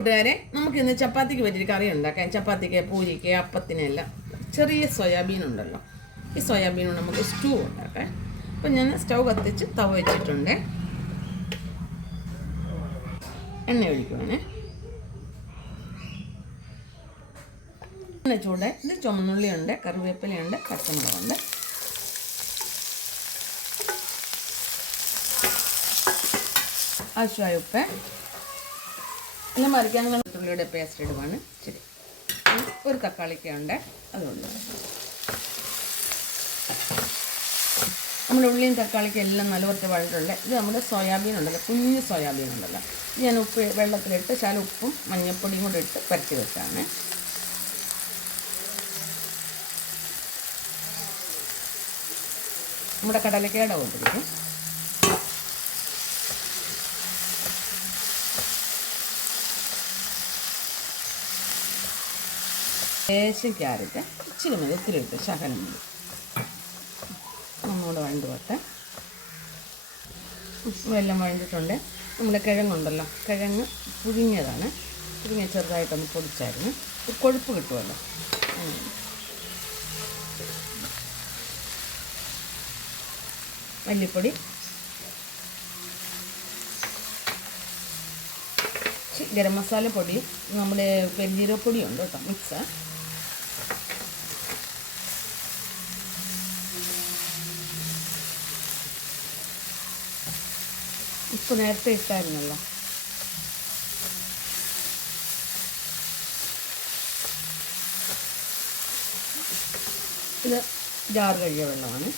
കൂട്ടുകാരെ, നമുക്കിന്ന് ചപ്പാത്തിക്ക് പറ്റിയൊരു കറി ഉണ്ടാക്കാം. ചപ്പാത്തിക്ക്, പൂരിക്ക്, അപ്പത്തിനെല്ലാം. ചെറിയ സോയാബീൻ ഉണ്ടല്ലോ, ഈ സോയാബീൻ നമുക്ക് സ്റ്റൂ ഉണ്ടാക്കാം. അപ്പം ഞാൻ സ്റ്റൗ കത്തിച്ച് തവ വെച്ചിട്ടുണ്ട്. എണ്ണ ഒഴിക്കുവാണ്. എണ്ണ ചൂട്. ഇത് ചുമന്നുള്ളിയുണ്ട്, കറിവേപ്പിലയുണ്ട്, പച്ചമുളകുണ്ട്. ആവശ്യമായ ഉപ്പ്. എല്ലാം മറിക്കാനുള്ള തുള്ളിയുടെ പേസ്റ്റ് ഇടുവാണ്. ശരി, ഒരു തക്കാളിക്കുണ്ട്, അതുകൊണ്ട് നമ്മുടെ ഉള്ളിയും തക്കാളിക്കും എല്ലാം നല്ല കുറച്ച് വഴറ്റുണ്ട്. ഇത് നമ്മുടെ സോയാബീൻ ഉണ്ടല്ലോ, കുഞ്ഞ് സോയാബീൻ ഉണ്ടല്ലോ, ഞാൻ ഉപ്പ് വെള്ളത്തിലിട്ട് ശകലം ഉപ്പും മഞ്ഞൾപ്പൊടിയും കൂടെ ഇട്ട് പരത്തി വെച്ചാണ്. നമ്മുടെ കടലക്കയുടെ കൊണ്ടിരിക്കും. ലേശം ക്യാരറ്റ്, ഇച്ചിരി മതി, ഒത്തിരി ഇട്ട് ശകലം മതി. ഒന്നുകൂടെ വഴണ്ട് പോട്ടെ. എല്ലാം വഴണ്ടിട്ടുണ്ട്. നമ്മുടെ കിഴങ്ങുണ്ടല്ലോ, കിഴങ്ങ് പുഴുങ്ങിയതാണ്. പുഴുങ്ങിയ ചെറുതായിട്ടൊന്ന് പൊടിച്ചായിരുന്നു, ഒരു കൊഴുപ്പ് കിട്ടുമല്ലോ. മല്ലിപ്പൊടി, ഗരം മസാല പൊടി, നമ്മുടെ പെരുംജീരകപ്പൊടിയും ഉണ്ട് കേട്ടോ, മിക്സ്. ഉപ്പ് നേരത്തെ ഇട്ടായിരുന്നല്ലോ. ഇത് ജാർ കഴുകിയ വെള്ളമാണ്.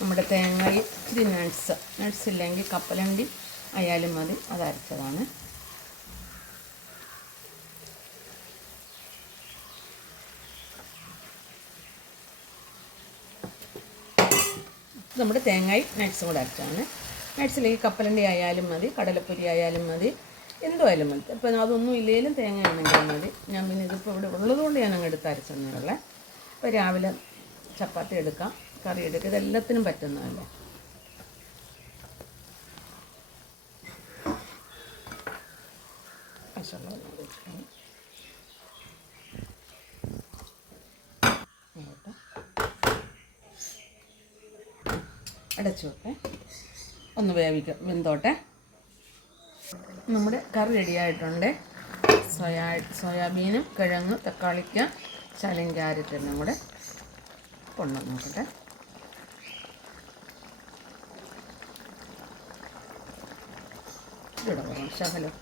നമ്മുടെ തേങ്ങയിൽ ഇച്ചിരി നട്ട്സ് ഇല്ലെങ്കിൽ കപ്പലണ്ടി ആയാലും മതി, അതരച്ചതാണ്. നമ്മുടെ തേങ്ങയും നട്ട്സും കൂടെ അരച്ചാണ്. നട്ട്സിലേക്ക് കപ്പലണ്ടി ആയാലും മതി, കടലപ്പൊരി ആയാലും മതി, എന്തുമായാലും മതി. അപ്പം അതൊന്നും ഇല്ലെങ്കിലും തേങ്ങ ആണെങ്കിലും മതി. ഞാൻ പിന്നെ ഇതിപ്പോൾ ഇവിടെ ഉള്ളതുകൊണ്ട് ഞാൻ അങ്ങ് എടുത്ത് അരച്ചെന്നുള്ളത്. ഇപ്പോൾ രാവിലെ ചപ്പാത്തി എടുക്കാം, കറി എടുക്കാം, ഇതെല്ലാത്തിനും പറ്റുന്നതല്ലേ. അടച്ചു വെക്കെ, ഒന്ന് വെന്തോട്ടെ. നമ്മുടെ കറി റെഡിയായിട്ടുണ്ട്. സോയാബീനും കിഴങ്ങ്, തക്കാളിക്ക, ശകലം ക്യാരറ്റ് എല്ലാം കൂടെ കൊണ്ടു നോക്കട്ടെ. ഇവിടെ പോകാം ശകലം.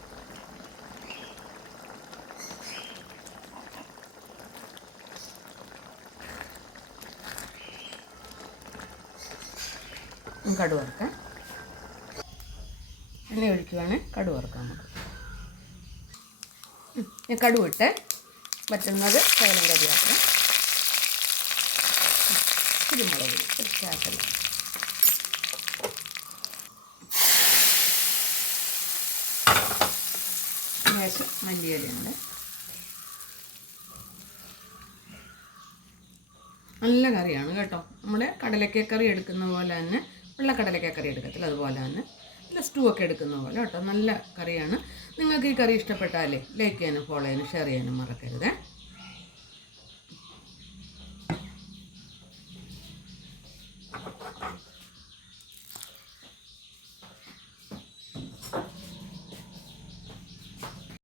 കടുക് വറുക്കാം. എണ്ണ ഒഴിക്കുവാണ്, കടുക് വറുക്കാം നമുക്ക്. ഞാൻ കടുക് ഇട്ട് പറ്റുന്നത് ശകലം കരിയാക്കണം. കുരുമുളക് പൊടി ശകലം, ലേശം മല്ലിയിലയുണ്ട്. നല്ല കറിയാണ് കേട്ടോ. നമ്മുടെ കടലക്കക്കറി എടുക്കുന്ന പോലെ തന്നെ, വെള്ള കടലക്കക്കറി എടുക്കത്തില്ല, അതുപോലെ തന്നെ നല്ല സ്റ്റൂ ഒക്കെ എടുക്കുന്ന പോലെ കേട്ടോ. നല്ല കറിയാണ്. നിങ്ങൾക്ക് ഈ കറി ഇഷ്ടപ്പെട്ടാലേ ലൈക്ക് ചെയ്യാനും ഫോളോ ചെയ്യാനും ഷെയർ ചെയ്യാനും മറക്കരുത്.